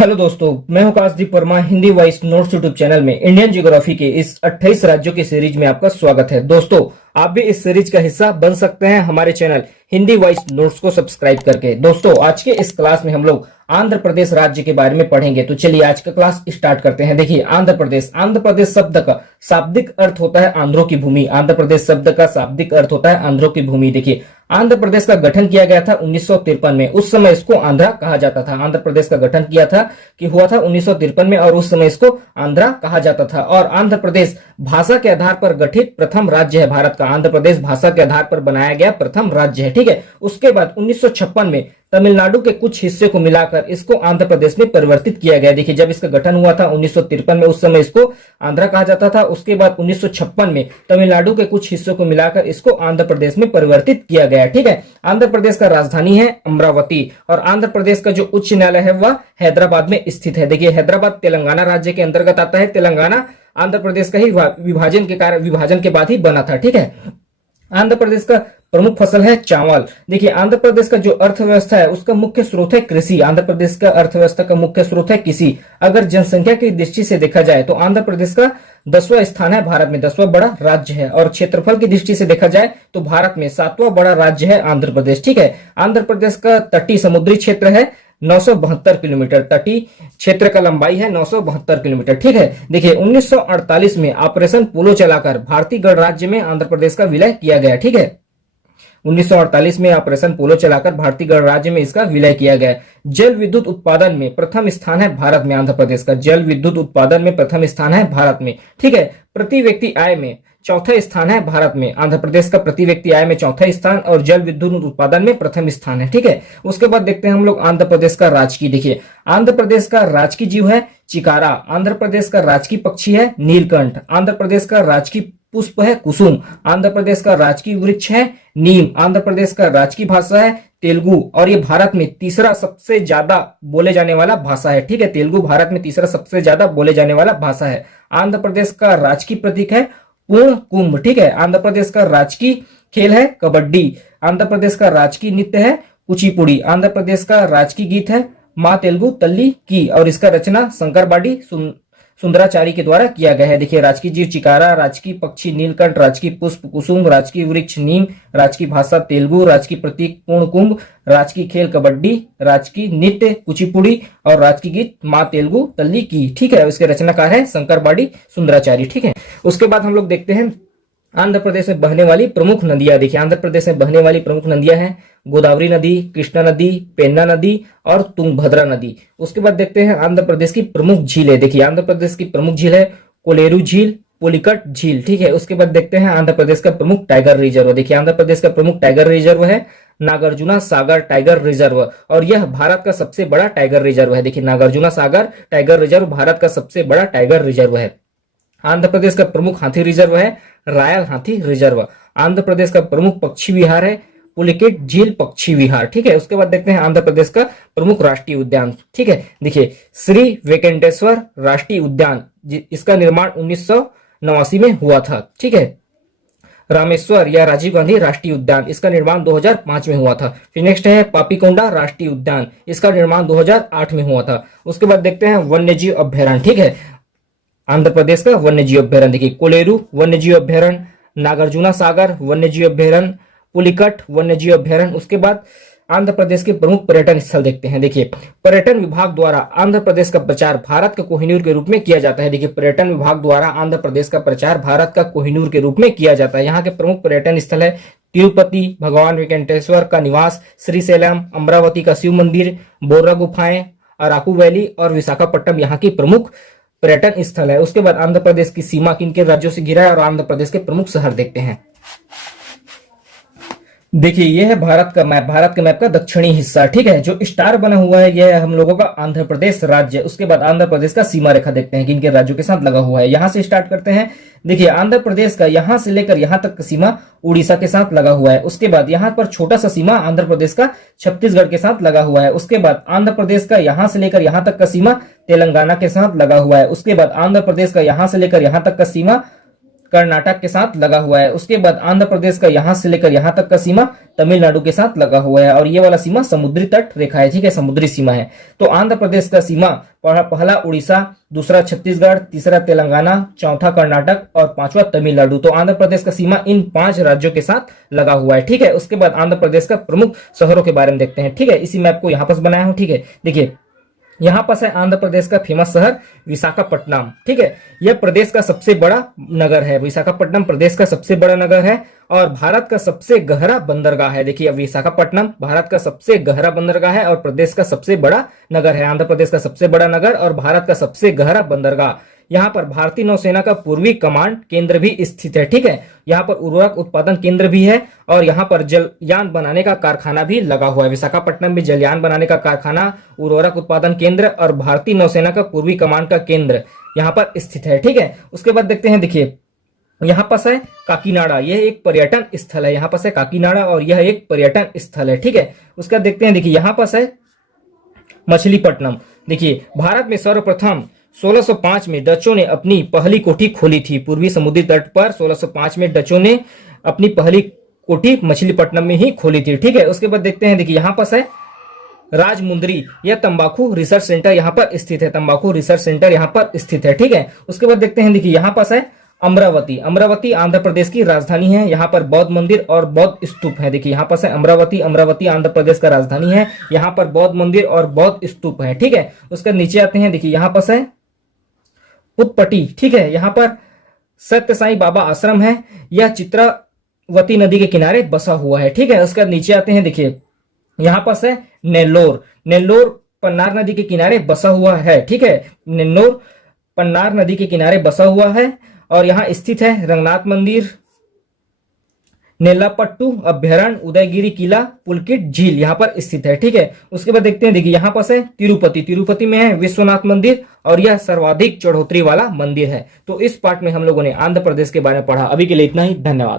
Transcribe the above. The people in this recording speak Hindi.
हेलो दोस्तों, मैं हूं Kashdeep Verma. Hindi voice notes YouTube channel में इंडियन ज्योग्राफी के इस 28 राज्यों की सीरीज में आपका स्वागत है। दोस्तों, आप भी इस सीरीज का हिस्सा बन सकते हैं हमारे चैनल हिंदी वॉइस नोट्स को सब्सक्राइब करके। दोस्तों, आज के इस क्लास में हम लोग आंध्र प्रदेश राज्य के बारे में पढ़ेंगे। तो चलिए आज का क्लास स्टार्ट करते हैं। देखिए, आंध्र प्रदेश शब्द का शाब्दिक अर्थ होता है आंध्रों की भूमि। आंध्र प्रदेश शब्द का शाब्दिक अर्थ होता है आंध्रों की भूमि। देखिए, आंध्र प्रदेश का गठन किया गया था 1953 में। उस समय इसको आंध्रा कहा जाता था। आंध्र प्रदेश का गठन किया था कि हुआ था 1953 में, और उस समय इसको आंध्रा कहा जाता था। और आंध्र प्रदेश भाषा के आधार पर गठित प्रथम राज्य है भारत का। आंध्र प्रदेश भाषा के आधार पर बनाया गया प्रथम राज्य है। ठीक है। उसके बाद 1956 में तमिलनाडु के कुछ हिस्से को मिलाकर इसको आंध्र प्रदेश में परिवर्तित किया गया। देखिए, जब इसका गठन हुआ था 1953 में, उस समय इसको आंध्रा कहा जाता था। उसके बाद 1956 में तमिलनाडु के कुछ हिस्सों को मिलाकर इसको आंध्र प्रदेश में परिवर्तित किया गया। ठीक है। आंध्र प्रदेश का राजधानी है अमरावती, और आंध्र प्रदेश का जो उच्च न्यायालय है वह हैदराबाद में स्थित है। देखिए, हैदराबाद तेलंगाना राज्य के अंतर्गत आता है। तेलंगाना आंध्र प्रदेश का ही विभाजन के बाद ही बना था। ठीक है। आंध्र प्रदेश का प्रमुख फसल है चावल। देखिए, आंध्र प्रदेश का जो अर्थव्यवस्था है उसका मुख्य स्रोत है कृषि। आंध्र प्रदेश का अर्थव्यवस्था का मुख्य स्रोत है कृषि। अगर जनसंख्या की दृष्टि से देखा जाए तो आंध्र प्रदेश का 10वां स्थान है भारत में, 10वां बड़ा राज्य है। और क्षेत्रफल की दृष्टि से देखा जाए तो भारत में 7वां बड़ा राज्य है आंध्र प्रदेश। ठीक है। आंध्र प्रदेश का तटीय समुद्री क्षेत्र है 972 किलोमीटर। तटीय क्षेत्र का लंबाई है 972 किलोमीटर। ठीक है। देखिए, 1948 में ऑपरेशन पोलो चलाकर भारतीय गणराज्य में आंध्र प्रदेश का विलय किया गया। ठीक है। 1948 में ऑपरेशन पोलो चलाकर भारतीय गणराज्य में इसका विलय किया गया। जल विद्युत उत्पादन में प्रथम स्थान है भारत में आंध्र प्रदेश का। जल विद्युत उत्पादन में प्रथम स्थान है भारत में। ठीक है। प्रति व्यक्ति आय में चौथा स्थान है भारत में। आंध्र प्रदेश का प्रति व्यक्ति आय में चौथा स्थान और जल विद्युत उत्पादन में प्रथम स्थान है। ठीक है। उसके बाद देखते हैं हम लोग आंध्र प्रदेश का राजकीय। देखिए, आंध्र प्रदेश का राजकीय जीव है चिकारा। आंध्र प्रदेश का राजकीय पक्षी है नीलकंठ। आंध्र प्रदेश का राजकीय पुष्प है कुसुम। आंध्र प्रदेश का राजकीय वृक्ष है नीम। आंध्र प्रदेश का राजकीय भाषा है तेलुगु, और ये भारत में तीसरा सबसे ज्यादा बोले जाने वाला भाषा है। ठीक है। तेलुगु भारत में तीसरा सबसे ज्यादा बोले जाने वाला भाषा है। आंध्र प्रदेश का राजकीय प्रतीक है पूर्ण कुंभ। ठीक है। आंध्र प्रदेश का राजकीय खेल है कबड्डी। आंध्र प्रदेश का राजकीय नृत्य है कुचिपुड़ी। आंध्र प्रदेश का राजकीय गीत है माँ तेलुगु तल्ली की, और इसका रचना शंकरबाड़ी सुंदराचारी के द्वारा किया गया है। देखिए, राजकीय जीव चिकारा, राजकीय पक्षी नीलकंठ, राजकीय पुष्प कुसुम, राजकीय वृक्ष नीम, राजकीय भाषा तेलुगु, राजकीय प्रतीक पूर्ण कुंभ, राजकीय खेल कबड्डी, राजकीय नृत्य कुचिपुड़ी और राजकीय गीत माँ तेलुगु तल्ली की। ठीक है। इसके रचनाकार है शंकरबाड़ी सुंदराचारी। ठीक है। उसके बाद हम लोग देखते हैं आंध्र प्रदेश में बहने वाली प्रमुख नदियां। देखिए, आंध्र प्रदेश में बहने वाली प्रमुख नदियां हैं गोदावरी नदी, कृष्णा नदी, पेन्ना नदी और तुंगभद्रा नदी। उसके बाद देखते हैं आंध्र प्रदेश की प्रमुख झीलें। देखिए, आंध्र प्रदेश की प्रमुख झील है कोलेरू झील, पुलिकट झील। ठीक है। उसके बाद देखते हैं आंध्र प्रदेश का प्रमुख टाइगर रिजर्व। देखिए, आंध्र प्रदेश का प्रमुख टाइगर रिजर्व है नागार्जुना सागर टाइगर रिजर्व, और यह भारत का सबसे बड़ा टाइगर रिजर्व है। देखिए, नागार्जुना सागर टाइगर रिजर्व भारत का सबसे बड़ा टाइगर रिजर्व है। आंध्र प्रदेश का प्रमुख हाथी रिजर्व है रायल हाथी रिजर्व। आंध्र प्रदेश का प्रमुख पक्षी विहार है पुलिकेट झील पक्षी विहार। ठीक है। उसके बाद देखते हैं आंध्र प्रदेश का प्रमुख राष्ट्रीय उद्यान। ठीक है। देखिए, श्री वेंकटेश्वर राष्ट्रीय उद्यान, इसका निर्माण 1989 में हुआ था। ठीक है। रामेश्वर या राजीव गांधी राष्ट्रीय उद्यान, इसका निर्माण 2005 में हुआ था। फिर नेक्स्ट है पापीकोंडा राष्ट्रीय उद्यान, इसका निर्माण 2008 में हुआ था। उसके बाद देखते हैं वन्यजीव अभ्यारण्य। ठीक है। आंध्र प्रदेश का वन्यजीव अभ्यारण्य, देखिए कोलेरू वन्यजीव अभ्यारण्य, नागार्जुना सागर वन्यजीव अभ्यारण्य, पुलिकट वन्यजीव अभ्यारण्य। उसके बाद आंध्र प्रदेश के प्रमुख पर्यटन स्थल देखते हैं। देखिए, पर्यटन विभाग द्वारा आंध्र प्रदेश का प्रचार भारत का कोहिनूर के रूप में किया जाता है। देखिए, पर्यटन विभाग द्वारा आंध्र प्रदेश का प्रचार भारत का कोहिनूर के रूप में किया जाता है। यहाँ के प्रमुख पर्यटन स्थल है तिरुपति भगवान वेंकटेश्वर का निवास, श्रीशैलम, अमरावती का शिव मंदिर, बोर्रा गुफाएं, अराकू वैली और विशाखापट्टनम यहाँ की प्रमुख पर्यटन स्थल है। उसके बाद आंध्र प्रदेश की सीमा किन किन राज्यों से घिरा है और आंध्र प्रदेश के प्रमुख शहर देखते हैं। देखिए, यह है भारत का मैप, भारत के मैप का दक्षिणी हिस्सा। ठीक है। जो स्टार बना हुआ है यह है हम लोगों का आंध्र प्रदेश राज्य। उसके बाद आंध्र प्रदेश का सीमा रेखा देखते हैं किन किन राज्यों के साथ लगा हुआ है। यहां से स्टार्ट करते हैं। देखिए, आंध्र प्रदेश का यहां से लेकर यहां तक का सीमा उड़ीसा के साथ लगा हुआ है। उसके बाद यहां पर छोटा सा सीमा आंध्र प्रदेश का छत्तीसगढ़ के साथ लगा हुआ है। उसके बाद आंध्र प्रदेश का यहां से लेकर यहां तक का सीमा तेलंगाना के साथ लगा हुआ है। उसके बाद आंध्र प्रदेश का यहां से लेकर यहां तक का सीमा कर्नाटक के साथ लगा हुआ है। उसके बाद आंध्र प्रदेश का यहां से लेकर यहां तक का सीमा तमिलनाडु के साथ लगा हुआ है और ये वाला सीमा समुद्री तट रेखा है, ठीक है, समुद्री सीमा है। तो आंध्र प्रदेश का सीमा पहला उड़ीसा, दूसरा छत्तीसगढ़, तीसरा तेलंगाना, चौथा कर्नाटक और पांचवा तमिलनाडु। तो आंध्र प्रदेश का सीमा इन 5 राज्यों के साथ लगा हुआ है, ठीक है। उसके बाद आंध्र प्रदेश का प्रमुख शहरों के बारे में देखते हैं, ठीक है। इसी मैप को यहां पर बनाया हूं, ठीक है। देखिए यहां पर है आंध्र प्रदेश का फेमस शहर विशाखापट्टनम, ठीक है। यह प्रदेश का सबसे बड़ा नगर है। विशाखापट्टनम प्रदेश का सबसे बड़ा नगर है और भारत का सबसे गहरा बंदरगाह है। देखिए विशाखापट्टनम भारत का सबसे गहरा बंदरगाह है और प्रदेश का सबसे बड़ा नगर है। आंध्र प्रदेश का सबसे बड़ा नगर और भारत का सबसे गहरा बंदरगाह। यहाँ पर भारतीय नौसेना का पूर्वी कमांड केंद्र भी स्थित है, ठीक है। यहाँ पर उर्वरक उत्पादन केंद्र भी है और यहाँ पर जलयान बनाने का कारखाना भी लगा हुआ है। विशाखापट्टनम में जलयान बनाने का कारखाना, उर्वरक उत्पादन केंद्र और भारतीय नौसेना का पूर्वी कमांड का केंद्र यहाँ पर स्थित है, ठीक है। उसके बाद देखते हैं, देखिए यहाँ पास है काकीनाडा, यह एक पर्यटन स्थल है। यहाँ पास है काकीनाडा और यह एक पर्यटन स्थल है, ठीक है। उसका देखते हैं, देखिए यहाँ पास है मछलीपट्टनम। देखिए भारत में सर्वप्रथम 1605 में डचों ने अपनी पहली कोठी खोली थी। पूर्वी समुद्री तट पर 1605 में डचों ने अपनी पहली कोठी मछलीपट्टनम में ही खोली थी, ठीक है। उसके बाद देखते हैं, देखिए यहाँ पास है राजमुंदरी, यह तंबाकू रिसर्च सेंटर यहाँ पर स्थित है। तंबाकू रिसर्च सेंटर यहाँ पर स्थित है, ठीक है। उसके बाद देखते हैं, देखिए यहाँ पास है अमरावती। अमरावती आंध्र प्रदेश की राजधानी है। यहाँ पर बौद्ध मंदिर और बौद्ध स्तूप है। देखिए यहाँ पास है अमरावती। अमरावती आंध्र प्रदेश का राजधानी है। यहाँ पर बौद्ध मंदिर और बौद्ध स्तूप है, ठीक है। उसके नीचे आते हैं, देखिए यहाँ पास है पुटपटी, ठीक है। यहाँ पर सत्य साईं बाबा आश्रम है। यह चित्रावती नदी के किनारे बसा हुआ है, ठीक है। उसके नीचे आते हैं, देखिए यहाँ पास है नेल्लोर। नेल्लोर पन्नार नदी के किनारे बसा हुआ है, ठीक है। नेल्लोर पन्नार नदी के किनारे बसा हुआ है और यहाँ स्थित है रंगनाथ मंदिर, नेल्लापट्टू अभ्यारण्य, उदयगिरी किला, पुलकिट झील यहाँ पर स्थित है, ठीक है। उसके बाद देखते हैं, देखिए यहाँ पास है तिरुपति। तिरुपति में है विश्वनाथ मंदिर और यह सर्वाधिक चढ़ोतरी वाला मंदिर है। तो इस पार्ट में हम लोगों ने आंध्र प्रदेश के बारे में पढ़ा। अभी के लिए इतना ही, धन्यवाद।